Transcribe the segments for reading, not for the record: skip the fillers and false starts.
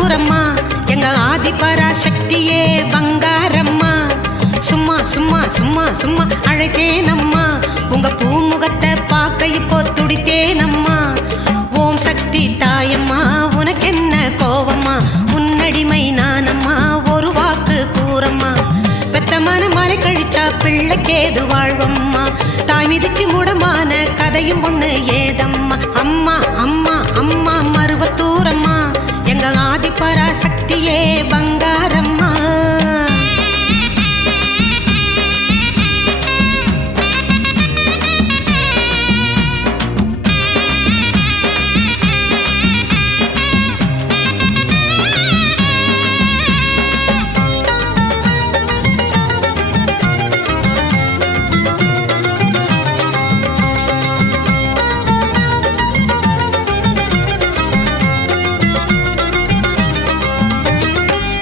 மருவத்தூரம்மா எங்க ஆதிபராசக்தியே பங்காரம்மா. சும்மா சும்மா சும்மா சும்மா அழைத்தேனம்மா, உங்க பூமுகத்தை பார்க்க இப்போ துடித்தேனம்மா. ஓம் சக்தி தாயம்மா உனக்கென்ன கோவம்மா, உன்னடிமை நானம்மா ஒரு வாக்கு கூறம்மா. பெத்தமான மலை கழிச்சா பிள்ளைக்கேது வாழ்வம்மா, தாய் மிதிச்சு முடமான கதையும் ஒண்ணு ஏதம்மா. அம்மா அம்மா அம்மா மருவத்தூரம்மா எங்க ஆதிபராசக்தியே பங்காரம்மா.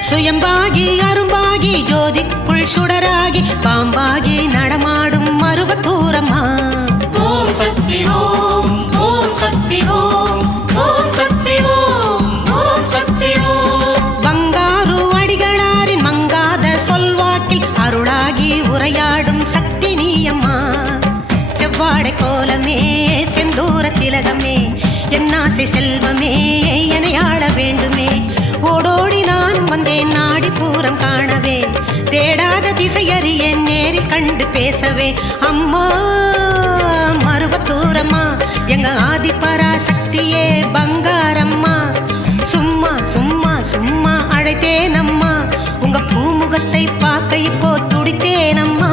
சுயம்பாகி அரும்பாகி ஜோதிக்குள் சுடராகி பாம்பாகி நடமாடும் மருவத்தூரம்மா. ஓம் சக்தி ஓம், ஓம் சக்தி ஓம், ஓம் சக்தி ஓம், ஓம் சக்தி ஓம். பங்காரு அடிகளாரின் மங்காத சொல்வாக்கில் அருளாகி உரையாடும் சக்தி நீயம்மா. செவ்வாடை கோலமே செந்தூர திலகமே என்னாசை செல்வமே எனையாள வேண்டுமே. ஓடோடி நான் வந்தேன் நாடி பூரம் காணவே, தேடாத திசையறியேன் நேரில் கண்டு பேசவே. அம்மா மருவத்தூரம்மா எங்க ஆதிபராசக்தியே பங்காரம்மா. சும்மா சும்மா சும்மா அழைத்தேனம்மா, உங்க பூமுகத்தை பார்க்க இப்போ துடித்தேனம்மா.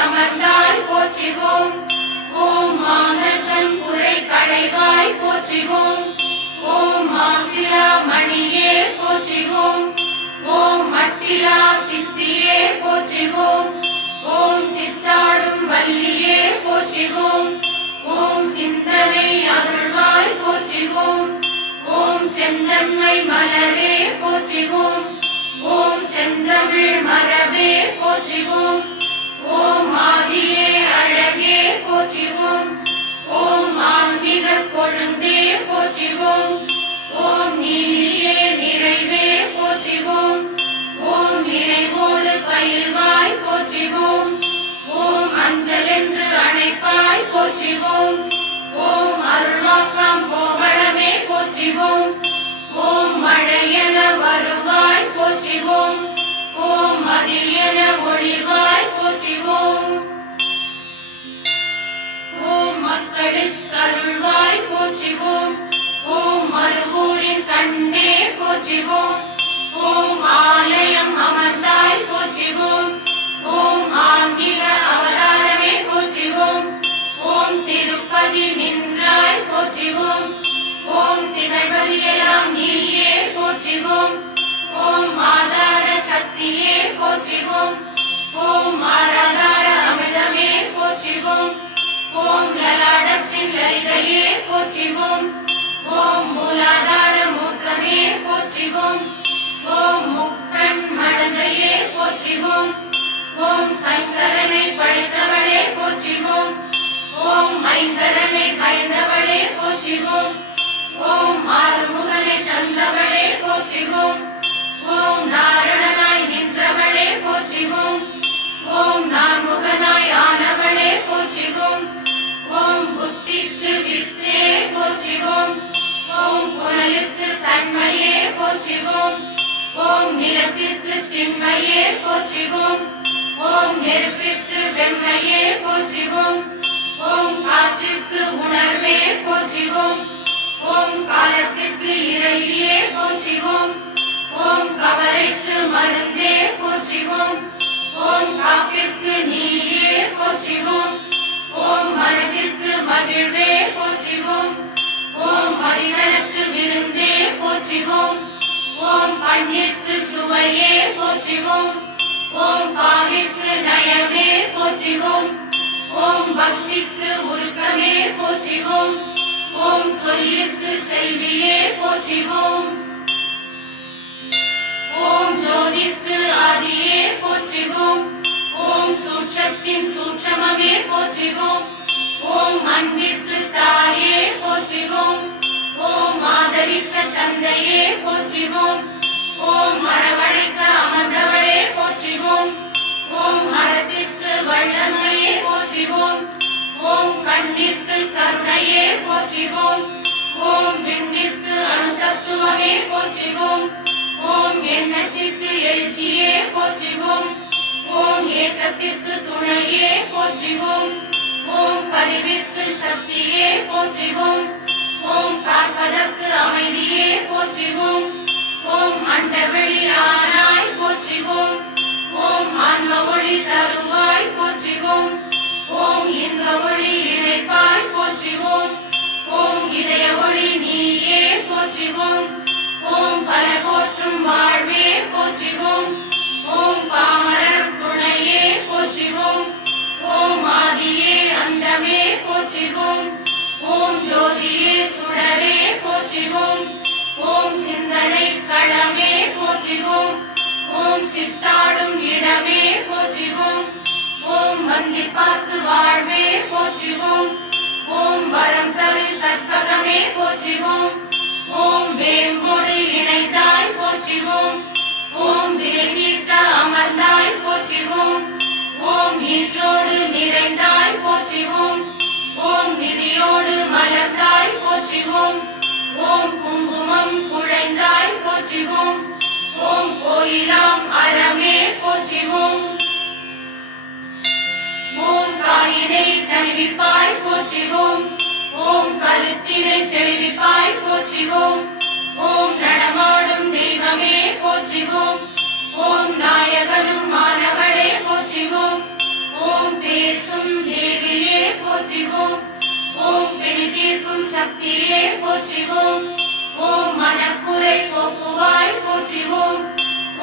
அமர்ந்தாய் போற்றிவோம். ஓம் மாங்கல்தன் குறை களைவாய் போற்றிவோம். ஓம் மாசிலா மணியே போற்றிவோம். ஓம் மட்டிலா சித்தியே போற்றிவோம். ஓம் சித்தாடும் வல்லியே போற்றிவோம். ஓம் சிந்தனை அருள்வாய் போற்றிவோம். ஓம் செந்தன்மை மலரே போற்றிவோம். ஓம் செந்தமிழ் மரபே போற்றிவோம். ஓம் ஆதியே அழகே போற்றிவோம். ஓம் ஆன்மீக கொழுந்தே போற்றிவோம். ஓம் நீலியே நிறைவே போற்றிவோம். ஓம் நினைவோடு பயில்வாய் போற்றிவோம். ஓம் அஞ்சல் என்று அழைப்பாய் போற்றிவோம். ஓம் அருள்வாக்கம் கோமளமே போற்றிவோம். ஓம் மழையென வருவாய் போற்றிவோம். ஓம் மதியென ஒளிவாய் போற்றிவோம். ஓம் மக்களுக்கு அருள்வாய் போற்றிவோம். ஓம் மருவூரின் கண்ணே அமர்ந்தாய் போற்றிவோம். ஓம் ஆன்மீக அவதாரமே போற்றிவோம். ஓம் திருப்பதி நின்றாய் போற்றிவோம். ஓம் திகழ்வதியெல்லாம் நீயே போற்றிவோம். ஓம் ஆதார சக்தியே போற்றிவோம். ஓம் ஆராதார அமிர்தமே போற்றிவோம். ஓம் லலாடத்தின் லலிதையே போற்றிவோம். ஓம் மூலாதார மூர்த்தமே போற்றிவோம். ஓம் முக்கண் மடந்தையே போற்றிவோம். ஓம் சங்கரனை படைத்தவளே போற்றிவோம். ஓம் மைந்தரனை பயந்தவளே போற்றிவோம். ஓம் ஆறுமுகனை தந்தவளே போற்றிவோம். ஓம் நாரணனாய் நின்றவளே போற்றிவோம். ஓம் நான்முகனாய் ஆனவளே போற்றிவோம். ஓம் புத்திக்கு வித்தே போற்றிவோம். ஓம் புனலுக்கு தன்மையே போற்றிவோம். ஓம் நிலத்திற்கு திண்மையே போற்றிவோம். ஓம் நெருப்பிற்கு வெம்மையே போற்றிவோம். ஓம் காற்றிற்கு உணர்வே போற்றிவோம். ஓம் காலத்திற்கு இறையே போற்றிவோம். ஓம் கவலைக்கு மருந்தே போற்றிவோம். ஓம் காப்பிற்கு நீயே போற்றிவோம். ஓம் மனதிற்கு மகிழ்வே போற்றிவோம். ஓம் மனிதனுக்கு விருந்தே போற்றிவோம். ஓம் பண்ணிற்கு சுவையே போற்றிவோம். ஓம் பாவிற்கு நயமே போற்றிவோம். ஓம் பக்திக்கு உருக்கமே போற்றிவோம். ஓம் சொல்லிற்கு செல்வியே போற்றிவோம். ஓம் ஜோதிக்கு ஆதியே போற்றிவோம். ஓம் சூட்சத்தின் சூட்சமமே போற்றிவோம். ஓம் அன்பிற்கு தாயே போற்றிவோம். ஓம் ஆதரிக்க தந்தையே போற்றிவோம். ஓம் மரவணைக்க அமர்ந்தவளே போற்றிவோம். ஓம் மரத்திற்கு வல்லமையே போற்றிவோம். ஓம் கண்ணிற்கு கருணையே போற்றிவோம். ஓம் விண்ணிற்கு அணுதத்துவமே போற்றிவோம். ஓம் எண்ணத்திற்கு எழுச்சியே போற்றிவோம். ஓம் ஏக்கத்திற்கு துணையே போற்றிவோம். ஓம் கருவிற்கு சக்தியே போற்றிவோம். ஓம் பார்ப்பதற்கு அமைதியே போற்றிவோம். ஓம் அண்டவெளி ஆனாய் போற்றிவோம். ஓம் ஆன்ம ஒளி தருவாய் போற்றிவோம். ஓம் இன்ப ஒளி இணைப்பாய் போற்றிவோம். ஓம் இதய ஒளி நீயே போற்றிவோம். ஓம் பல போற்றும் வாழ்வே போற்றிவோம். ஓம் பாமரர் துணையே போற்றிவோம். ஓம் ஆதியே அந்தமே போற்றிவோம். ஓம் ஜோதியே சுடரே போற்றிவோம். ஓம் சிந்தனை களமே போற்றிவோம். ஓம் சித்தாடும் இடமே போற்றிவோம். ஓம் வந்திப்பாக்கு வாழ்வே போற்றிவோம். ஓம் வரம் தரு கற்பகமே போற்றிவோம். ஓம் வேம்போடு இணைந்தாய் போற்றிவோம். ஓம் விரைதீர்க்க அமர்ந்தாய் போற்றிவோம். ஓம் நீற்றோடு நிறைந்தாய் போற்றிவோம். ஓம் நிதியோடு மலர்ந்தாய் போற்றிவோம். ஓம் குங்குமம் குழைந்தாய் போற்றிவோம். ஓம் கோயிலாம் அறமே போற்றிவோம். ஓம் காயினை தணிவிப்பாய் போற்றிவோம். ஓம் கருத்தினை தெளிவிப்பாய் போற்றிவோம். ஓம் நடமாடும் தெய்வமே போற்றிவோம். ஓம் நாயகனும் மாணவளே போற்றிவோம். ஓம் பேசும் தேவியே போற்றிவோம். ஓம் பிணி தீர்க்கும் சக்தியே போற்றிவோம். ஓம் மனக்குறை போக்குவாய் போற்றிவோம்.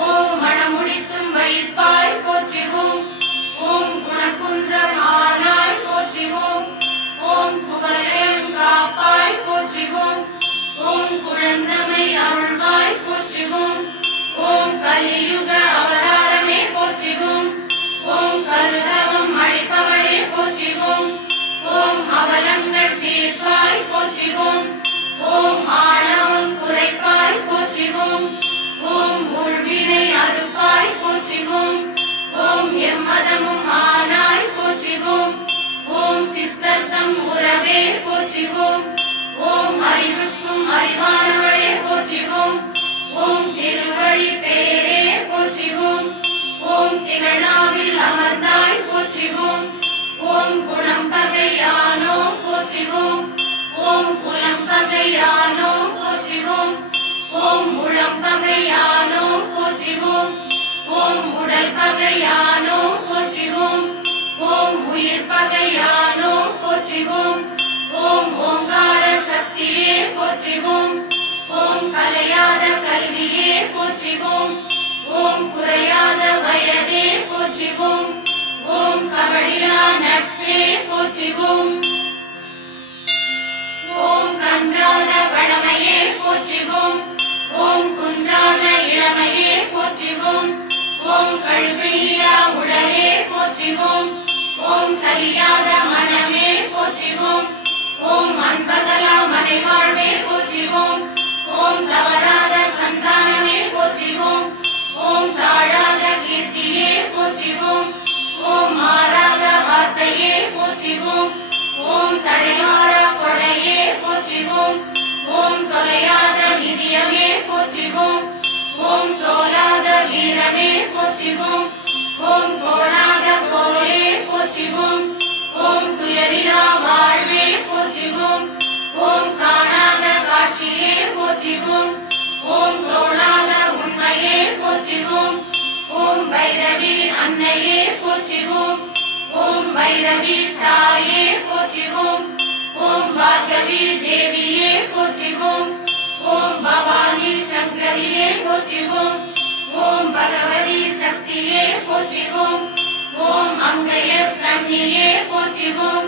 ஓம் மனமுடித்தும் வைப்பாய் போற்றிவோம். ஓம் குணக்குன்றம் ஆனாய் போற்றிவோம். ஓம் குவலயம் காப்பாய் போற்றிவோம். ஓம் குழந்தமை அருள்வாய் போற்றிவோம். ஓம் கலியுக அவதாரமே போற்றிவோம். ஓம் கருதவம் அளிப்பவளே போற்றிவோம். ஓம் அவலங்கள் தீர்ப்பாய் போற்றிவோம். ஓம் ஆணவம் குறைப்பாய் போற்றிவோம். ஓம் உள்வினை அறுப்பாய் போற்றிவோம். ஓம் எம்மதமும் ஆனாய் போற்றிவோம். ஓம் சித்தர்த்தம் உறவே போற்றிவோம். ஓம் அறிவுக்கும் அறிவானவளே போற்றிவோம். ஓம் திருவழி பேரே போற்றிவோம். ஓம் திகழாவில் அமர்ந்தாய் போற்றிவோம். ஓம் குணம் பகையானோ போற்றிவோம். ஓம் குலம் பகையானோ போற்றிவோம். ஓம் முழம் பகையானோ போற்றிவோம். பகையானோ போற்றிவோம். ஓம் உயிர் பகையானோ போற்றிவோம். ஓம் ஓங்கார சக்தியே போற்றிவோம். ஓம் கலையாத கல்வியே போற்றிவோம். ஓம் குறையாத வயதே போற்றிவோம். ஓம் கபடிலா நட்பே போற்றிவோம். ஓம் கன்றாத வளமையே போற்றிவோம். ஓம் குன்றாத இளமையே போற்றிவோம். ஓம் கழுவிழியா உடலே போற்றிவோம். ஓம் சலியாத மனமே போற்றிவோம். ஓம் அன்பகலா மனைவாழ்வே போற்றிவோம். ஓம் தவறாத சந்தானமே போற்றிவோம். ஓம் தாழாத கீர்த்தியே போற்றிவோம். ஓம் மாறாத வார்த்தையே போற்றிவோம். ஓம் தடைமாறா கொடையே போற்றிவோம். ஓம் தொலையாத நிதியமே போற்றிவோம். ஓம் தோலாத வீரமே போற்றிவோம். ஓம் கோணாத கோலே போற்றிவோம். ஓம் துயரிலா வாழ்வே போற்றிவோம். ஓம் காணாத காட்சியே போற்றிவோம். ஓம் தோணாத உண்மையே போற்றிவோம். ஓம் பைரவி அன்னையே போற்றிவோம். ஓம் பைரவி தாயே போற்றிவோம். ஓம் பார்கவி தேவியே போற்றிவோம். ஓம் பவானி சங்கரியே போற்றிவோம். ஓம் பகவதி சக்தியே போற்றிவோம். ஓம் அங்கையர் கண்ணியே போற்றிவோம்.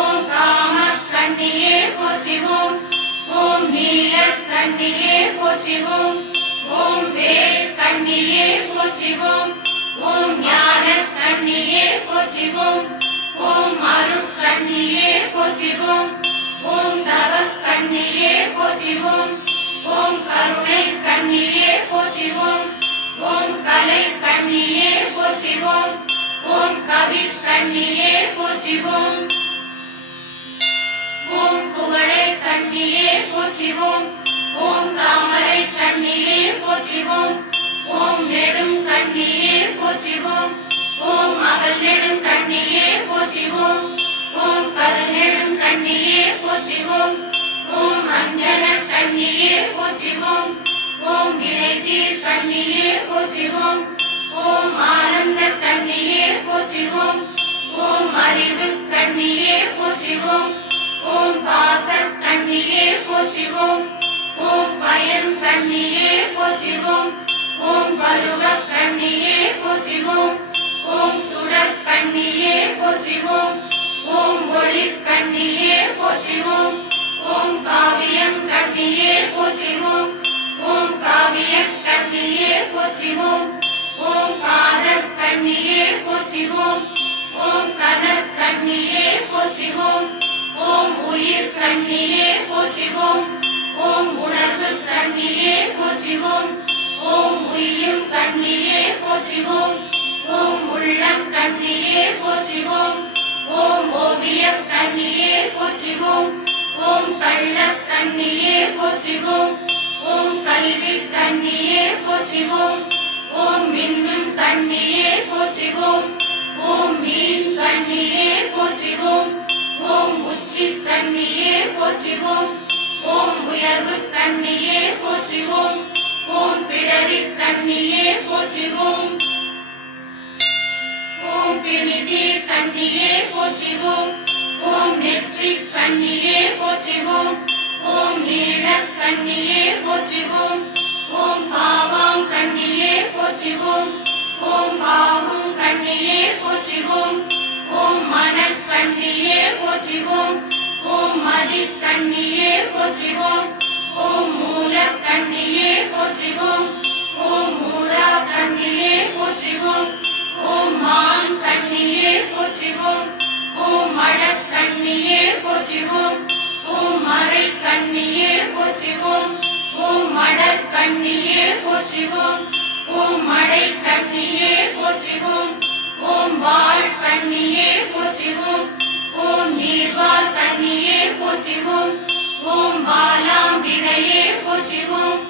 ஓம் காம கண்ணியே போற்றிவோம். ஓம் நீல கண்ணியே போற்றிவோம். ஓம் வேல் கண்ணியே போற்றிவோம். ஓம் ஞான கண்ணியே போற்றிவோம். ஓம் அருட்கண்ணியே போற்றிவோம். ஓம் தவ கண்ணியே போற்றிவோம். ஓம் கருணை கண்ணியே போற்றிவோம். ஓம் கலை கண்ணியே போற்றிவோம். ஓம் கவி கண்ணியே போற்றிவோம். ஓம் குவளை கண்ணியே போற்றிவோம். ஓம் தாமரை கண்ணியே போற்றிவோம். ஓம் நெடும் கண்ணியே போற்றிவோம். ஓம் அகல் நெடும் கண்ணியே போற்றிவோம். ஓம் கருநெடும் கண்ணியே போற்றிவோம். ஓம் அஞ்சன கண்ணியே போற்றிவோம். ஓம் வினைத்தீர் கண்ணியே போற்றிவோம். ஓம் ஆனந்த கண்ணியே போற்றிவோம். ஓம் அறிவு கண்ணியே போற்றிவோம். ஓம் பாச கண்ணியே போற்றிவோம். ஓம் பயன் கண்ணியே போற்றிவோம். ஓம் பருவ கண்ணியே போற்றிவோம். ஓம் சுடர் கண்ணியே போற்றிவோம். ஓம் ஒளி கண்ணியே போற்றிவோம். ஓம் காவியம் கண்ணியே போற்றிவோம். ஓம் காவிய கண்ணியே போற்றிவோம். ஓம் காதற் கண்ணியே போற்றிவோம். ஓம் கனற் கண்ணியே போற்றிவோம். ஓம் உயிர் கண்ணியே போற்றிவோம். ஓம் உணர்வு கண்ணியே போற்றிவோம். ஓம் உய்யும் கண்ணியே போற்றிவோம். ஓம் உள்ளம் கண்ணியே போற்றிவோம். ஓம் ஓவிய கண்ணியே போற்றிவோம். ஓம் கள்ள கண்ணியே போற்றிவோம். ஓம் கல்வி கண்ணியே போற்றிவோம். ஓம் மின்னும் கண்ணியே போற்றிவோம். ஓம் மீன் கண்ணியே போற்றிவோம். ஓம் உச்சி கண்ணியே போற்றிவோம். ஓம் உயர்வு கண்ணியே போற்றிவோம். ஓம் பிடரி கண்ணியே போற்றிவோம். ஓம் பிணிதி கண்ணியே போற்றிவோம். ஓம் நெற்றி கண்ணியே போற்றிவோம். ஓம் நீள கண்ணியே போற்றிவோம். ஓம் பாவாம் கண்ணியே போற்றிவோம். ஓம் பாவும் கண்ணியே போற்றிவோம். ஓம் மனக் கண்ணியே போற்றிவோம். ஓம் மதி கண்ணியே போற்றிவோம். ஓம் மூல கண்ணியே போற்றிவோம். ஓம் மூடா கண்ணியே போற்றிவோம். ஓம் மான் கண்ணியே போற்றிவோம். ஓம் மடக் கண்ணியே போற்றிவோம். ஓம் மறை கண்ணியே போற்றிவோம். ஓம் மடற் கண்ணியே போற்றிவோம். ஓம் மடை கண்ணியே போற்றிவோம். ஓம் வாழ் கண்ணியே போற்றிவோம். ஓம் நீர்வாழ் கண்ணியே போற்றிவோம். ஓம் பாலாம்பிகையே போற்றிவோம்.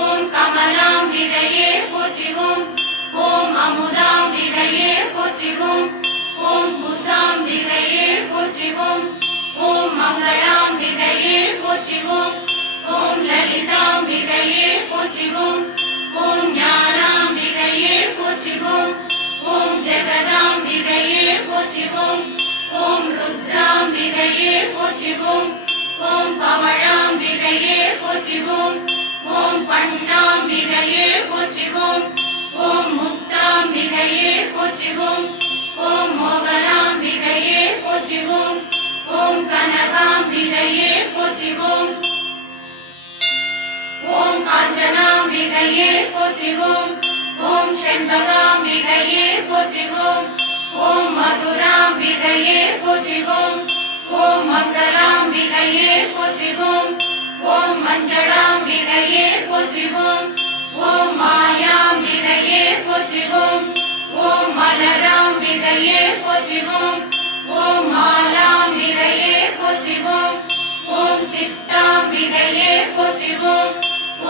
ஓம் கமலாம்பிகையே போற்றிவோம். ஓம் அமுதாம்பிகையே போற்றிவோம். ஓம் குசாம்பிகையே போற்றிவோம். ஓம் மங்களாம்பிகையே போற்றிவோம். ஓம் லலிதாம்பிகையே போற்றிவோம். ஓம் ஞானாம்பிகையே போற்றிவோம். ஜெகதாம்பிகையே போற்றிவோம். ஓம் ருத்ராம்பிகையே போற்றிவோம். ஓம் பவழாம்பிகையே போற்றிவோம். ஓம் பண்ணாம்பிகையே போற்றிவோம். ஓம் முக்தாம்பிகையே போற்றிவோம். ஓம் மோகனாம்பிகையே போற்றிவோம். ஓம் கனகாம்பிகையே போற்றிவோம். ஓம் காஞ்சனாம்பிகையே போற்றிவோம். ஓம் செண்பகாம்பிகையே போற்றிவோம். ஓம் மதுராம்பிகையே போற்றிவோம். ஓம் மங்களாம்பிகையே போற்றிவோம். ஓம் மஞ்சளாம்பிகையே போற்றிவோம். ஓம் மாயாம்பிகையே போற்றிவோம். ஓம் மலராம்பிகையே போற்றிவோம். ஓம் மாலாம்பிகையே போற்றிவோம். ஓம் சித்தாம்பிகையே போற்றிவோம்.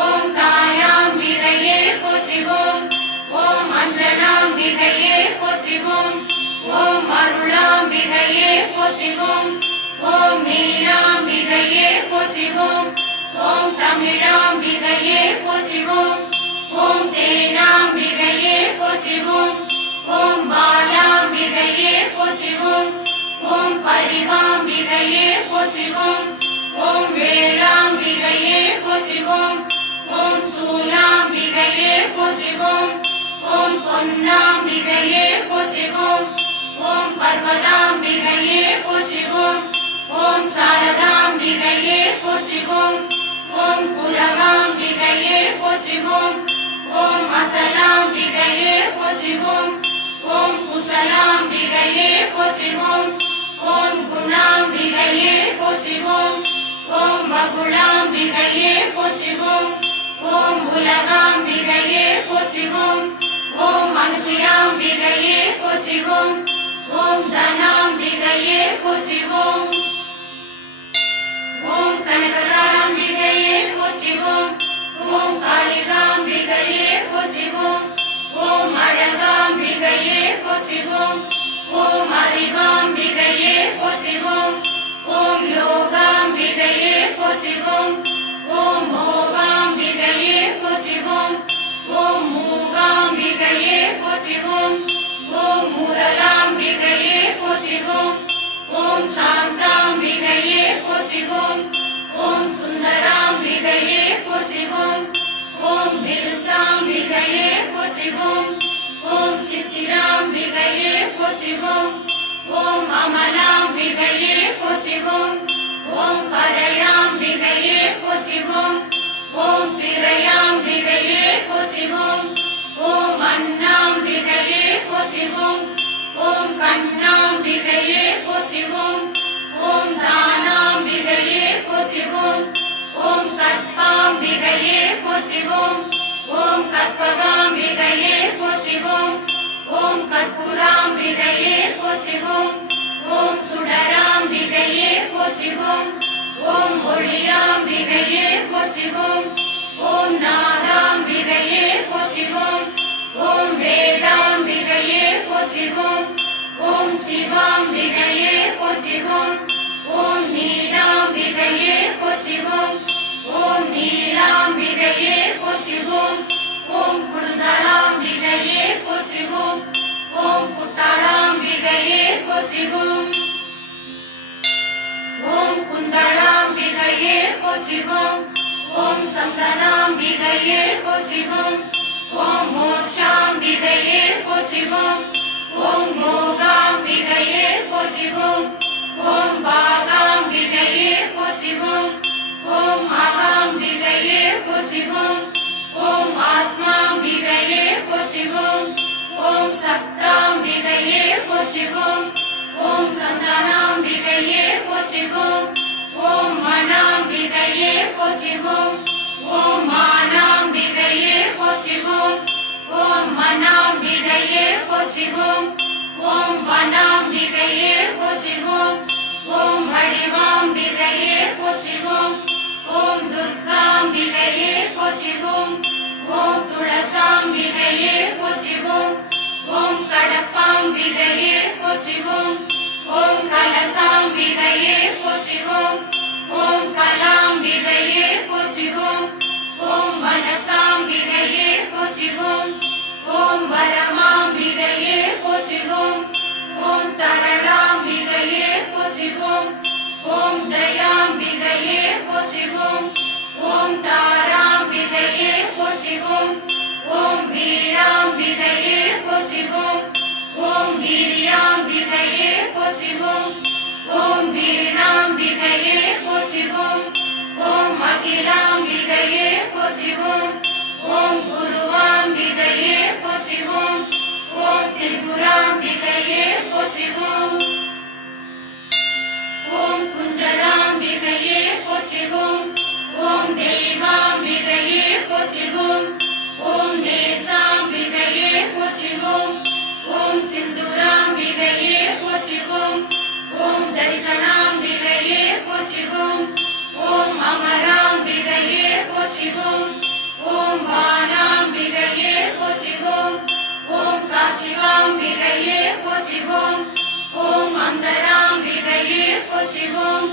ஓம் தாயாம்பிகையே போற்றிவோம். ஓம் அஞ்சனாம்பிகையே போற்றிவோம். ஓம் அருளாம்பிகையே போற்றிவோம். ஓம் மீனாம்பிகையே போற்றிவோம். ஓம் தமிழாம்பிகையே போற்றிவோம். ஓம் தேனாம்பிகையே போற்றிவோம். ஓம் பாலாம்பிகையே போற்றிவோம். ஓம் பரிவாம்பிகையே போற்றிவோம். ஓம் வேலாம்பிகையே போற்றிவோம். ஓம் சூலாம்பிகையே போற்றிவோம். ஓம் பொன்னாம்பிகையே போற்றிவோம். ஓம் பர்வதாம்பிகையே போற்றிவோம். ஓம் சாரதாம்பிகையே போற்றிவோம். ஓம் குரவாம்பிகையே போற்றிவோம். ஓம் அசலாம்பிகையே போற்றிவோம். ஓம் குசலாம்பிகையே போற்றிவோம். ஓம் குணாம்பிகையே போற்றிவோம். ஓம் வகுளாம்பிகையே போற்றிவோம். ஓம் உலகாம்பிகையே போற்றிவோம். ஓம் அனுசுயாம்பிகையே போற்றிவோம். ஓம் தனாம்பிகையே போற்றிவோம். ஓம் கனகதாராம்பிகையே போற்றிவோம். ஓம் காளிகாம்பிகையே போற்றிவோம். ஓம் அழகாம்பிகையே போற்றிவோம். ஓம் அறிவாம்பிகையே போற்றிவோம். ஓம் யோகாம்பிகையே போற்றிவோம். ஓம் மோகாம்பிகையே போற்றிவோம். ஓம் மூகாம்பிகையே போற்றிவோம். ஓம் முரளாம்பிகையே போற்றிவோம். ஓம் சாந்தாம்பிகையே போற்றிவோம். ஓம் சுந்தராம்பிகையே போற்றிவோம். ஓம் விருத்தாம்பிகையே போற்றிவோம். ஓம் சித்திராம்பிகையே போற்றிவோம். ஓம் அமலாம்பிகையே போற்றிவோம். ஓம் பரையாம்பிகையே போற்றிவோம். ஓம் பிறையாம்பிகையே போற்றிவோம். ஓம் அண்ணாம்பிகையே போற்றிவோம். ஓம் கண்ணாம்பிகையே போற்றிவோம். ஓம் தானாம்பிகையே போற்றிவோம். ஓம் கற்பாம்பிகையே போற்றிவோம். ஓம் கற்பகாம்பிகையே போற்றிவோம். ஓம் கற்பூராம்பிகையே போற்றிவோம். ஓம் சுடராம்பிகையே போற்றிவோம். ஓம் ஒளியாம்பிகையே போற்றிவோம். ஓம் நாதாம்பிகையே போற்றிவோம். ஓம் வேதாம்பிகையே போற்றிவோம். ஓம் சிவாம்பிகையே போற்றிவோம். ஓம் நீலாம்பிகையே போற்றிவோம். ஓம் நீலாம்பிகையே போற்றிவோம். ஓம் குருதளாம்பிகையே போற்றிவோம். ஓம் குட்டாளாம்பிகையே போற்றிவோம். ஓம் குந்தளாம்பிகையே போற்றிவோம். ஓம் சந்தனாம்பிகையே போற்றிவோம். ஓம் மோட்சாம்பிகையே போற்றிவோம். ஓம் மோகாம்பிகையே போற்றிவோம். ஓம் பாகாம்பிகையே போற்றிவோம். ஓம் மகாம்பிகையே போற்றிவோம். ஓம் ஆத்மாம்பிகையே போற்றிவோம். ஓம் சக்தாம்பிகையே போற்றிவோம். ஓம் சந்தானாம்பிகையே போற்றிவோம். ஓம் மணாம்பிகையே போற்றிவோம். ஓம் மானாம்பிகையே போற்றிவோம். ஓம் மனாம்பிகையே போற்றிவோம். ஓம் வனாம்பிகையே போற்றிவோம். ஓம் வடிவாம்பிகையே போற்றிவோம். ஓம் துர்காம்பிகையே போற்றிவோம். ஓம் துளசாம்பிகையே போற்றிவோம். ஓம் கடப்பாம்பிகையே போற்றிவோம். ஓம் கலசாம்பிகையே போற்றிவோம். ஓம் கலாம்பிகையே போற்றிவோம். ஓம் மனசாம்பிகையே போற்றிவோம். ஓம் வரமாம்பிகையே போற்றிவோம். ஓம் தயாம்பிகையே போற்றிவோம். ஓம் தாராம்பிகையே போற்றிவோம். ஓம் வீராம்பிகையே போற்றிவோம். ஓம் வீரியாம்பிகையே போற்றிவோம். ஓம் வீணாம்பிகையே போற்றிவோம். ஓம் அகிலாம்பிகையே போற்றிவோம். ஓம் குருவாம்பிகையே போற்றிவோம். ஓம் திரிபுராம்பிகையே போற்றிவோம். ஓம் குஞ்சராம்பிகையே போற்றிவோம். ஓம் தெய்வாம்பிகையே போற்றிவோம். ஓம் நேசாம்பிகையே போற்றிவோம். ஓம் சிந்துராம்பிகையே போற்றிவோம். ஓம் தரிசனாம்பிகையே போற்றிவோம். ஓம் அமராம்பிகையே போற்றிவோம். ஓம் வானாம்பிகையே போற்றிவோம். ஓம் கார்த்திகாம்பிகையே போற்றிவோம். ஓம் அந்தராம்பிகையே போற்றிவோம்.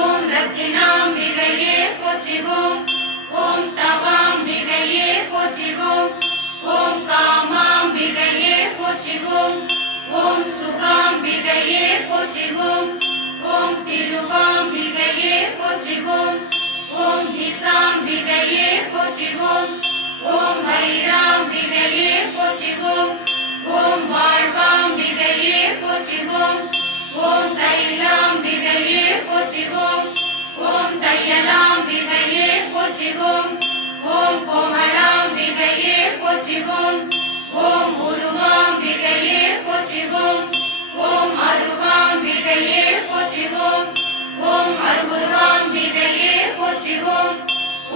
ஓம் ரத்தினாம்பிகையே போற்றிவோம். ஓம் தவாம்பிகையே போற்றிவோம். ஓம் காமாம்பிகையே போற்றிவோம். ஓம் சுகாம்பிகையே போற்றிவோம். ஓம் திருவாம்பிகையே போற்றிவோம். ஓம் திசாம்பிகையே போற்றிவோம். ஓம் வைராம்பிகையே போற்றிவோம். ஓம் வாழ்வாம்பிகையே போற்றிவோம். ஓம் தைலாம்பிகையே போற்றிவோம். ஓம் தையலாம்பிகையே போற்றிவோம். ஓம் கோமளாம்பிகையே போற்றிவோம். ஓம் உருவாம்பிகையே போற்றிவோம். ஓம் அருவாம்பிகையே போற்றிவோம். ஓம் அருவுருவாம்பிகையே போற்றிவோம்.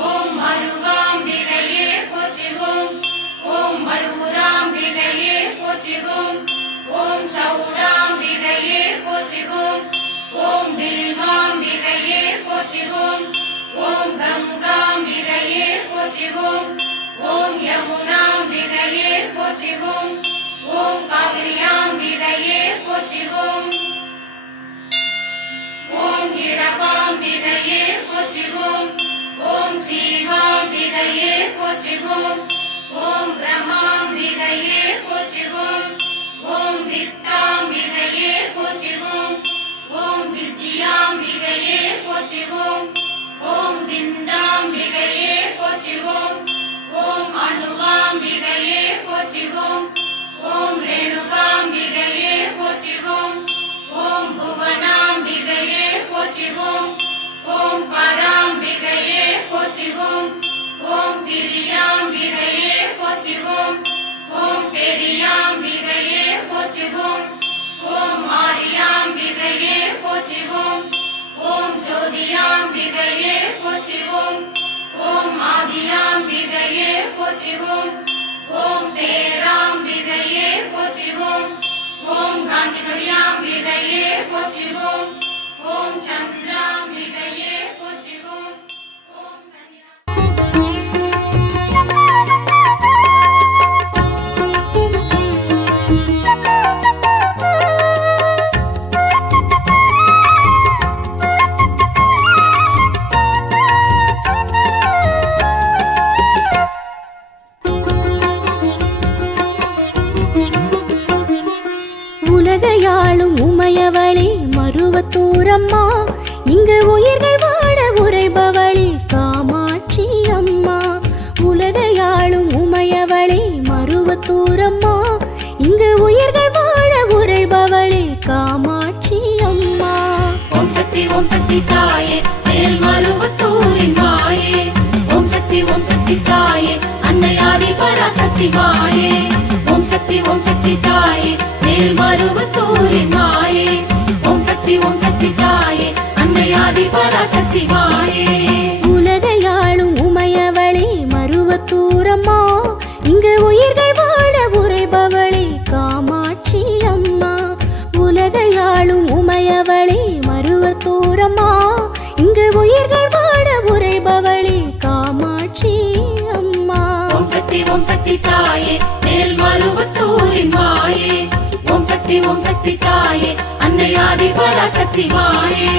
ஓம் அருவாம்பிகையே போற்றிவோம். ஓம் மருவுராம்பிகையே போற்றிவோம். ஓம் சௌடாம்பிகையே போற்றிவோம். ஓம் வில்வாம்பிகையே போற்றிவோம். ஓம் கங்காம்பிகையே போற்றிவோம். ஓம் யமுனாம்பிகையே போற்றிவோம். ஓம் காவிரியாம்பிகையே போற்றிவோம். ஓம் இடபாம்பிகையே போற்றிவோம். ஓம் சீவாம்பிகையே போற்றிவோம். ஓம் பிரம்மாம்பிகையே போற்றிவோம். ஓம் வித்தாம்பிகையே போற்றிவோம். ஓம் வித்யாம்பிகையே போற்றிவோம். ஓம் விந்தாம்பிகையே போற்றிவோம். ஓம் அணுவாம்பிகையே போற்றிவோம். ஓம் ரேணுகாம்பிகையே போற்றிவோம். ஓம் புவனாம்பிகையே போற்றிவோம். ஓம் பராம்பிகையே போற்றிவோம். ஓம் பிரியாம்பிகையே போற்றிவோம். ஓம் பெரியாம்பிகையே போற்றிவோம். ஓம் ஆரியாம்பிகையே போற்றிவோம். ஓம் சோதியாம்பிகையே போற்றிவோம். ஓம் ஆதியாம்பிகையே போற்றிவோம். ஓம் பேராம்பிகையே போற்றிவோம். ஓம் காந்திமதியாம்பிகையே போற்றிவோம். ஓம் சந்திராம்பிகையே போற்றிவோம். ஓம் சனியா உலகையாளும் உமையவளே மருவத்தூரம்மா, இங்கு உயிர்கள் வாழ உரைபவளே காமாட்சி அம்மா. உலகையாளும் உமையவளே மருவத்தூரம்மா, இங்கு உயிர்கள் வாழ உரைபவளே காமாட்சி அம்மா. ஓம் சக்தி தாயே மேல் மருவத்தூரின் மாயே. ஓம் சக்தி தாயே அன்னை ஆதி பராசக்தி மாயே. ஓம் சக்தி தாயே மேல் மருவத்தூரின் மாயே. ஓம் சக்தி தாயே அன்னை ஆதி பராசக்தி மாயே. உலகையாளும் உமையவளே மருவத்தூரம்மா, இங்கு உயிர்கள் வாழ உரைபவளே காமாட்சி அம்மா. உலகையாளும் உமையவளே மருவத்தூரம்மா, இங்கு உயிர்கள் வாழ உரைபவளே காமாட்சி அம்மா. ஓம் சக்தி தாயே மேல் மருவத்தூரின் மாயே. ஓம் சக்தி தாயே அன்னை ஆதி பராசக்தி மாயே.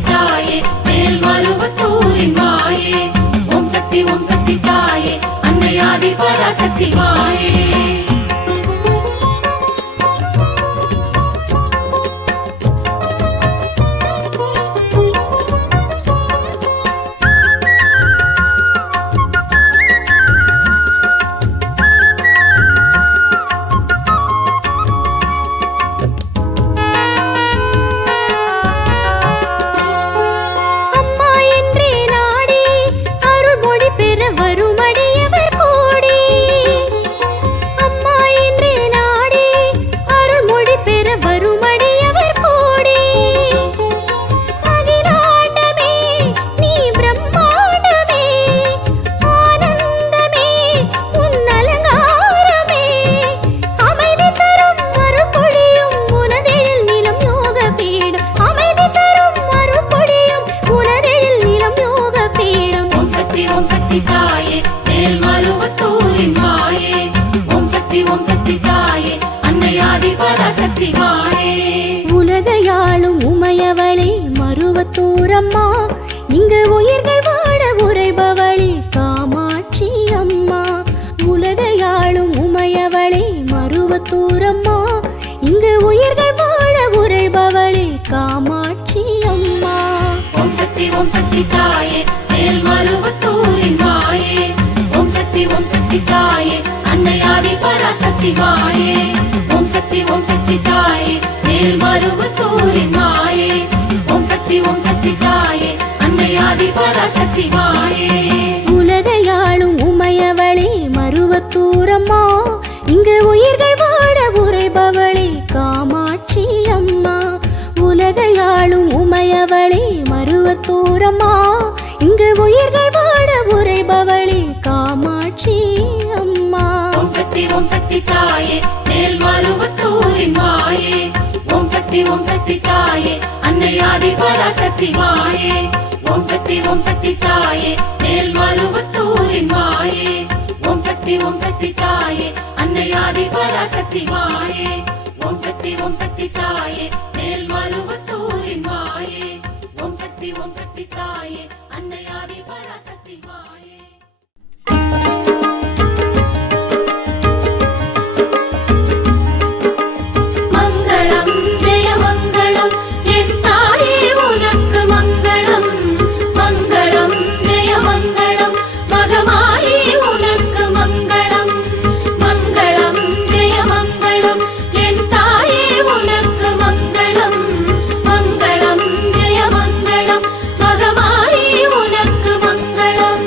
சக்தி தாயே மேல்மருவத்தூரின் மாயே ஓம் சக்தி தாயே அன்னை ஆதி பராசக்தி மாயே உலகையாளும் உமையவளே மருவத்தூரம்மா இங்கு உயிர்கள் வாழ உரைபவளே காமாட்சி அம்மா உலகையாளும் உமையவளே மருவத்தூரம்மா இங்கு உயிர்கள் வாழ உரைபவளே காமாட்சி அம்மா ஓம் சக்தி தாயே மேல்மருவத்தூரின் மாயே ஓம் சக்தி தாயே அன்னை ஆதி பராசக்தி மாயே ஓம் சக்தி தாயே மேல்மருவத்தூரின் மாயே ஓம் சக்தி தாயே அன்னை ஆதி பராசக்தி மாயே உலகையாளும் உமையவளே மருவத்தூரம்மா இங்கு உயிர்கள் வாழ உரைபவளே காமாட்சி அம்மா உலகையாளும் உமையவளே மருவத்தூரம்மா இங்கு உயிர்கள் வாழ உரைபவளே காமாட்சி அம்மா ஓம் சக்தி தாயே மேல்மருவத்தூரின் மாயே ஓம் சக்தி தாயே அன்னை ஆதி பராசக்தி மாயே ஓம் சக்தி தாயே மேல்மருவத்தூரின் மாயே ஓம் சக்தி தாயே அன்னை ஆதி பராசக்தி மாயே ஓம் சக்தி தாயே மேல்மருவத்தூரின் மாயே ஓம் சக்தி தாயே அன்னை ஆதி பராசக்தி மாயே மங்களம் ஜெய மங்களம் என் தாயே உனக்கு மங்களம் மங்களம் ஜெய மங்களம் மகமாயே உனக்கு மங்களம் மங்களம் ஜெய மங்களம் என் தாயே உனக்கு மங்களம் மங்களம் ஜெய மங்களம் மகமாயே உனக்கு மங்களம்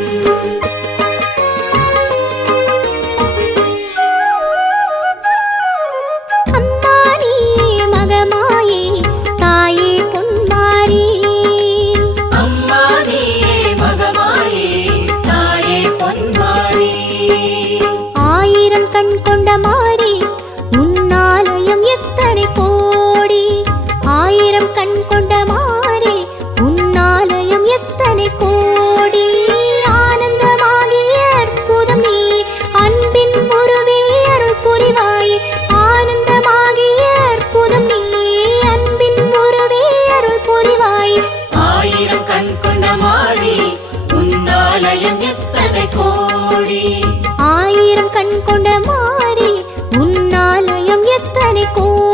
அம்மா நீயே மகமாயே தாயே பொன்மாரி அம்மா நீயே மகமாயே தாயே பொன்மாரி ஆயிரம் கண் கொண்ட மாரி உன்னாலயம் எத்தனை கோடி ஆயிரம் கண் கொண்ட மாரி உன்னாலயம் எத்தனை கோடி ஆனந்தமாகிய அற்புதம் நீ அன்பின் முருவே அருள் புரிவாயே ஆனந்தமாகிய அற்புதம் நீ அன்பின் முருவே அருள் புரிவாயே ஆயிரம் கண் கொண்ட மாறி உன்னாலயம் எத்தனை கோடி ஆயிரம் கண் கொண்ட மாரி உன்னாலயம் எத்தனை கோடி